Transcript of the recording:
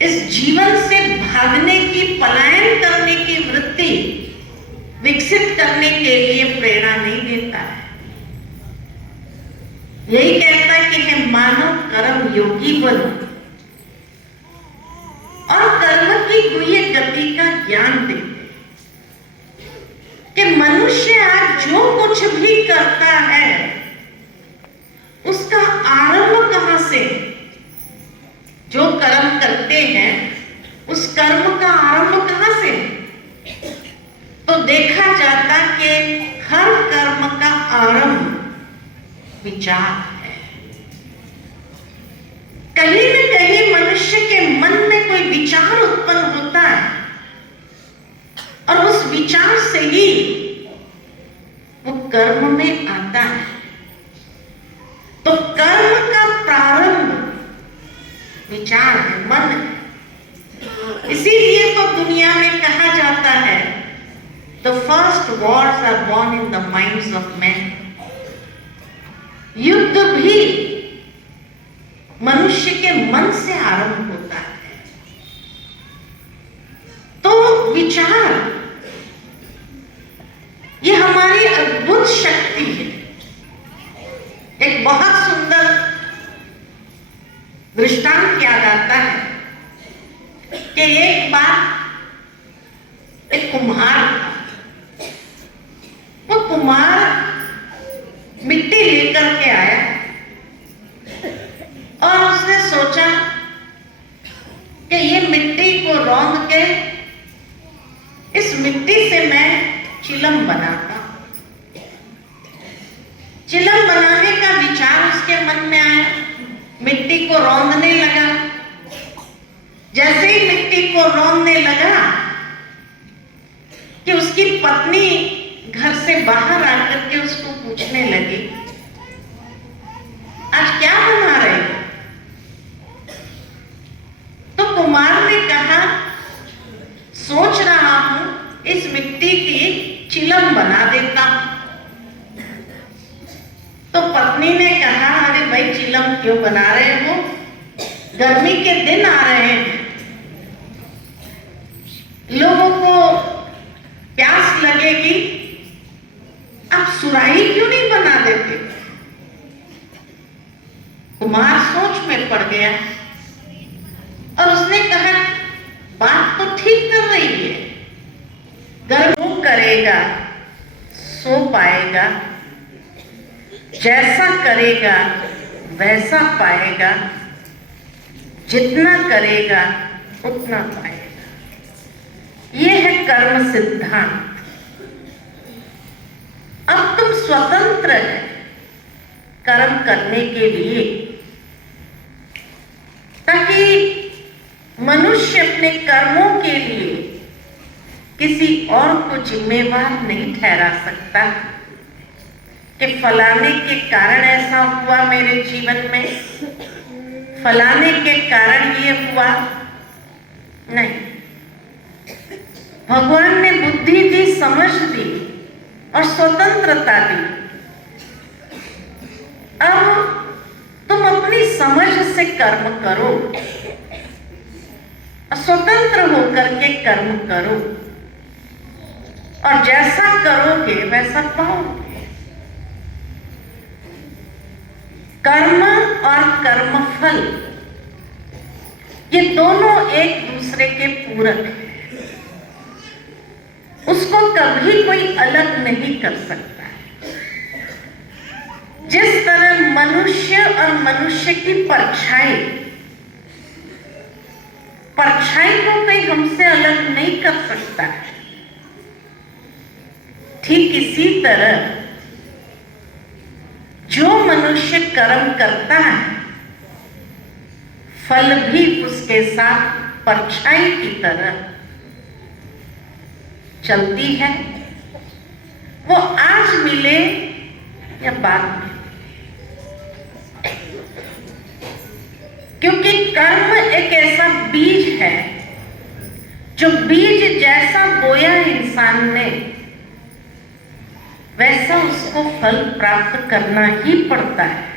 इस जीवन से भागने की, पलायन करने की वृत्ति विकसित करने के लिए प्रेरणा नहीं देता है। यही कहता है कि हे मानव, कर्म योगी बनो और कर्म की गुह्य गति का ज्ञान दे कि मनुष्य आज जो कुछ भी करता है उसका आरंभ कहां से, जो कर्म करते हैं उस कर्म का आरंभ कहां से? तो देखा जाता कि हर कर्म का आरंभ विचार है। कहीं न कहीं मनुष्य के मन में कोई विचार उत्पन्न होता है और उस विचार से ही वो कर्म में आता है। तो कर्म का प्रारंभ विचार है, मन है। इसीलिए तो दुनिया में कहा जाता है The first wars are born in the minds of men. युद्ध भी मनुष्य के मन से आरंभ होता है। तो विचार ये हमारी अद्भुत शक्ति है। एक बहुत सुंदर दृष्टांत याद आता है कि एक बार एक कुम्हार था। वो कुम्हार मिट्टी लेकर के आया और उसने सोचा कि ये मिट्टी को रौंद के इस मिट्टी से मैं चिलम बनाता। चिलम बनाने का विचार उसके मन में आया, मिट्टी को रौंदने लगा। जैसे ही मिट्टी को रौंदने लगा कि उसकी पत्नी घर से बाहर आकर के उसको पूछने लगी, आज क्या बना रहे हो? तो कुमार ने कहा, सोच रहा हूं इस मिट्टी की चिलम बना देता हूं। तो पत्नी ने कहा, अरे भाई चिलम क्यों बना रहे हो? गर्मी के दिन आ रहे हैं, लोगों को प्यास लगेगी, आप सुराही क्यों नहीं बना देते? कुमार सोच में पड़ गया और उसने कहा, बात तो ठीक कर रही है, गर्म करेगा सो पाएगा, जैसा करेगा वैसा पाएगा, जितना करेगा उतना पाएगा। यह है कर्म सिद्धांत। अब तुम स्वतंत्र है कर्म करने के लिए, ताकि मनुष्य अपने कर्मों के लिए किसी और को जिम्मेवार नहीं ठहरा सकता कि फलाने के कारण ऐसा हुआ मेरे जीवन में, फलाने के कारण ये हुआ। नहीं, भगवान ने बुद्धि दी, समझ दी और स्वतंत्रता दी। अब तुम अपनी समझ से कर्म करो, स्वतंत्र होकर के कर्म करो और जैसा करोगे वैसा पाओगे। कर्म और कर्मफल ये दोनों एक दूसरे के पूरक हैं, उसको कभी कोई अलग नहीं कर सकता। जिस तरह मनुष्य और मनुष्य की परछाई को कोई हमसे अलग नहीं कर सकता है, ठीक इसी तरह जो मनुष्य कर्म करता है फल भी उसके साथ परछाई की तरह चलती है। वो आज मिले या बाद में, क्योंकि कर्म एक ऐसा बीज है जो बीज जैसा बोया इंसान ने वैसा उसको फल प्राप्त करना ही पड़ता है।